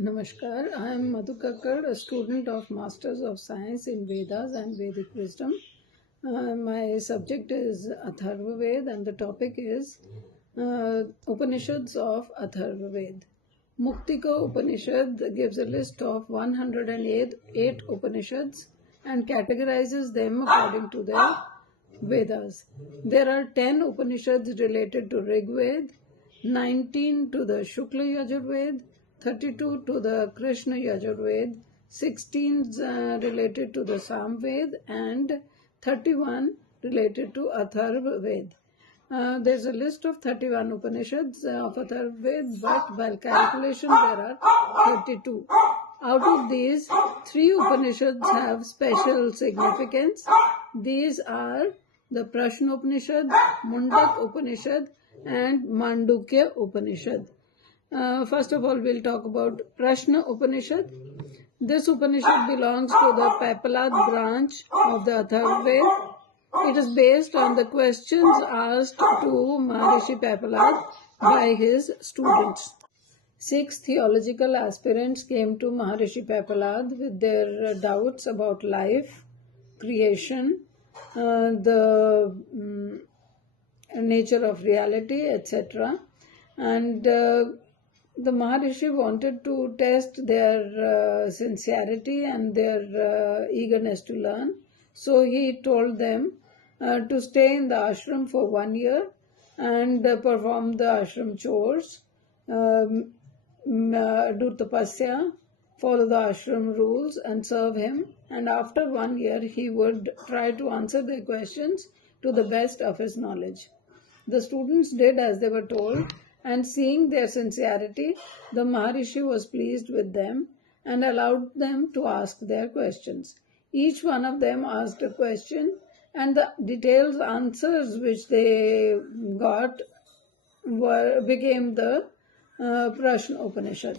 Namaskar, I am Madhu Kakar, a student of Masters of Science in Vedas and Vedic Wisdom. My subject is Atharva Ved and the topic is Upanishads of Atharva Ved. Muktika Upanishad gives a list of 108 Upanishads and categorizes them according to their Vedas. There are 10 Upanishads related to Rig Ved, 19 to the Shukla Yajurved, 32 to the Krishna Yajurved, 16 related to the Samved, and 31 related to Atharva Ved. There's a list of 31 Upanishads of Atharva Ved, but by calculation there are 32. Out of these, 3 Upanishads have special significance. These are the Prashna Upanishad, Mundak Upanishad, and Mandukya Upanishad. First of all, we'll talk about Prashna Upanishad. This Upanishad belongs to the Papalad branch of the Atharva Ved. It is based on the questions asked to Maharishi Papalad by his students. 6 theological aspirants came to Maharishi Papalad with their doubts about life, creation, the nature of reality, etc. And the Maharishi wanted to test their sincerity and their eagerness to learn. So he told them to stay in the ashram for 1 year and perform the ashram chores, do tapasya, follow the ashram rules and serve him. And after 1 year, he would try to answer their questions to the best of his knowledge. The students did as they were told, and seeing their sincerity, the Maharishi was pleased with them and allowed them to ask their questions. Each one of them asked a question, and the detailed answers which they got became the Prashna Upanishad.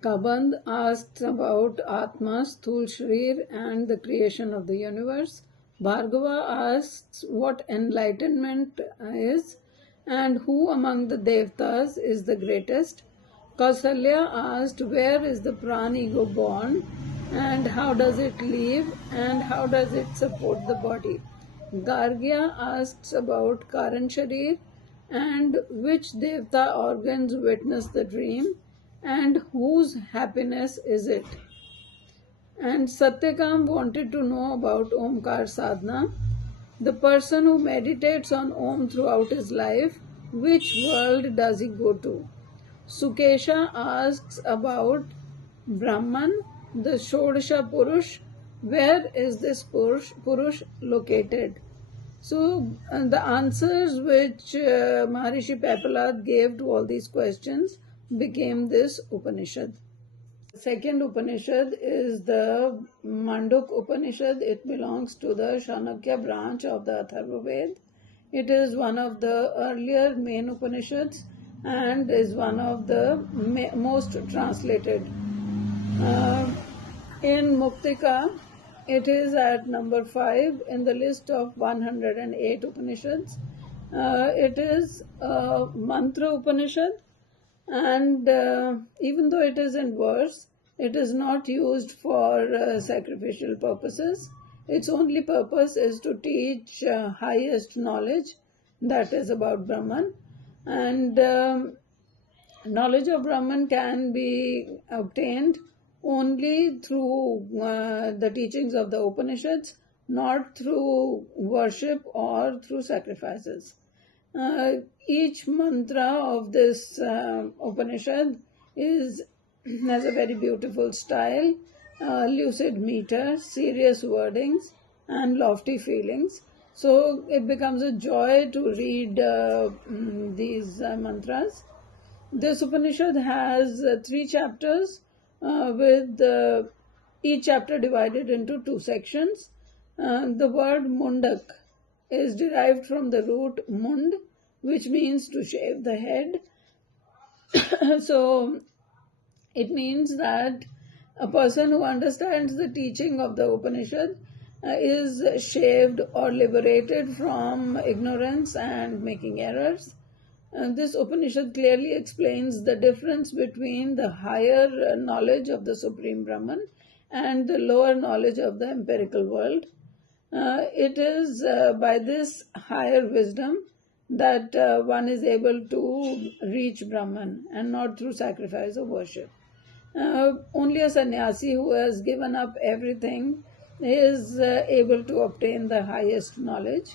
Kaband asked about Atma, Sthul Shrir, and the creation of the universe. Bhargava asks what enlightenment is and who among the Devtas is the greatest. Kausalya asked where is the prana ego born and how does it live and how does it support the body. Gargya asks about Karan Sharir and which Devta organs witness the dream and whose happiness is it. And Satyakam wanted to know about Omkar Sadhana. The person who meditates on Om throughout his life, which world does he go to? Sukesha asks about Brahman, the Shodasha Purush. Where is this Purush located? So the answers which Maharishi Papalad gave to all these questions became this Upanishad. The second Upanishad is the Manduk Upanishad. It belongs to the Shanakya branch of the Atharva Ved. It is one of the earlier main Upanishads and is one of the most translated. In Muktika, it is at number 5 in the list of 108 Upanishads. It is a mantra Upanishad, and even though it is in verse, it is not used for sacrificial purposes. Its only purpose is to teach highest knowledge, that is about Brahman. And knowledge of Brahman can be obtained only through the teachings of the Upanishads, not through worship or through sacrifices. Each mantra of this Upanishad has a very beautiful style, lucid meter, serious wordings, and lofty feelings. So it becomes a joy to read these mantras. This Upanishad has 3 chapters with each chapter divided into 2 sections. The word Mundak is derived from the root mund, which means to shave the head. So it means that a person who understands the teaching of the Upanishad is shaved or liberated from ignorance and making errors. This Upanishad clearly explains the difference between the higher knowledge of the Supreme Brahman and the lower knowledge of the empirical world. It is by this higher wisdom that one is able to reach Brahman, and not through sacrifice or worship. Only a sannyasi who has given up everything is able to obtain the highest knowledge.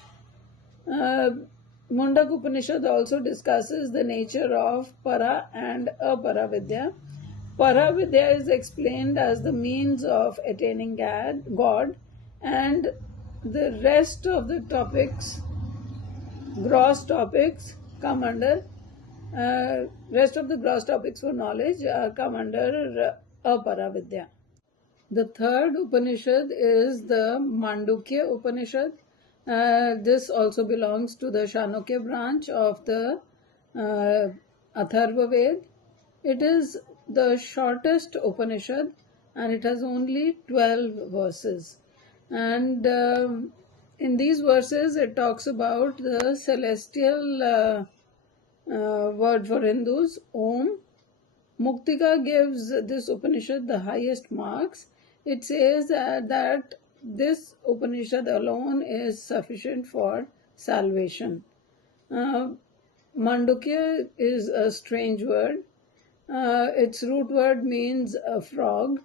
Mundak Upanishad also discusses the nature of para and apara vidya. Para vidya is explained as the means of attaining God, and the rest of the topics, gross topics, come under rest of the gross topics for knowledge come under apara vidya. The third Upanishad is the Mandukya Upanishad. This also belongs to the Shanokya branch of the Atharva Ved. It is the shortest Upanishad, and it has only 12 verses. And in these verses, it talks about the celestial word for Hindus, Om. Muktika gives this Upanishad the highest marks. It says that this Upanishad alone is sufficient for salvation. Mandukya is a strange word. Its root word means a frog.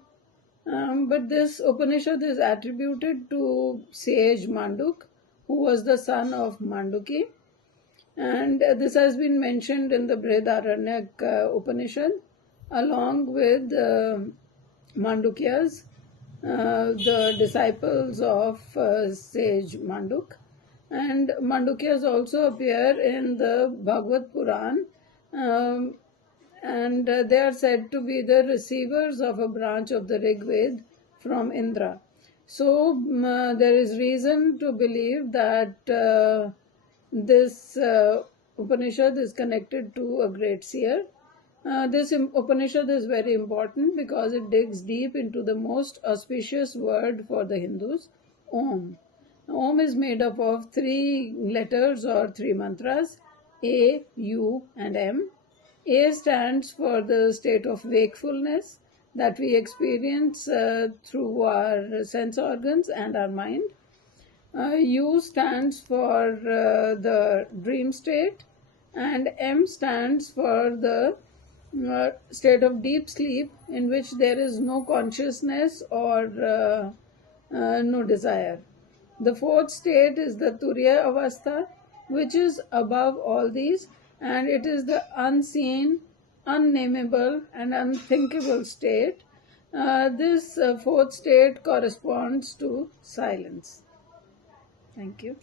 But this Upanishad is attributed to sage Manduk, who was the son of Manduki. And this has been mentioned in the Brihadaranyaka Upanishad, along with Mandukyas, the disciples of sage Manduk. And Mandukyas also appear in the Bhagavad Puran, and they are said to be the receivers of a branch of the Rig Ved from Indra. So there is reason to believe that this Upanishad is connected to a great seer. This Upanishad is very important because it digs deep into the most auspicious word for the Hindus, Om. Om is made up of 3 letters or 3 mantras, A, U, and M. A stands for the state of wakefulness that we experience through our sense organs and our mind. U stands for the dream state, and M stands for the state of deep sleep in which there is no consciousness or no desire. The fourth state is the Turiya Avastha, which is above all these, and it is the unseen, unnameable, and unthinkable state. This fourth state corresponds to silence. Thank you.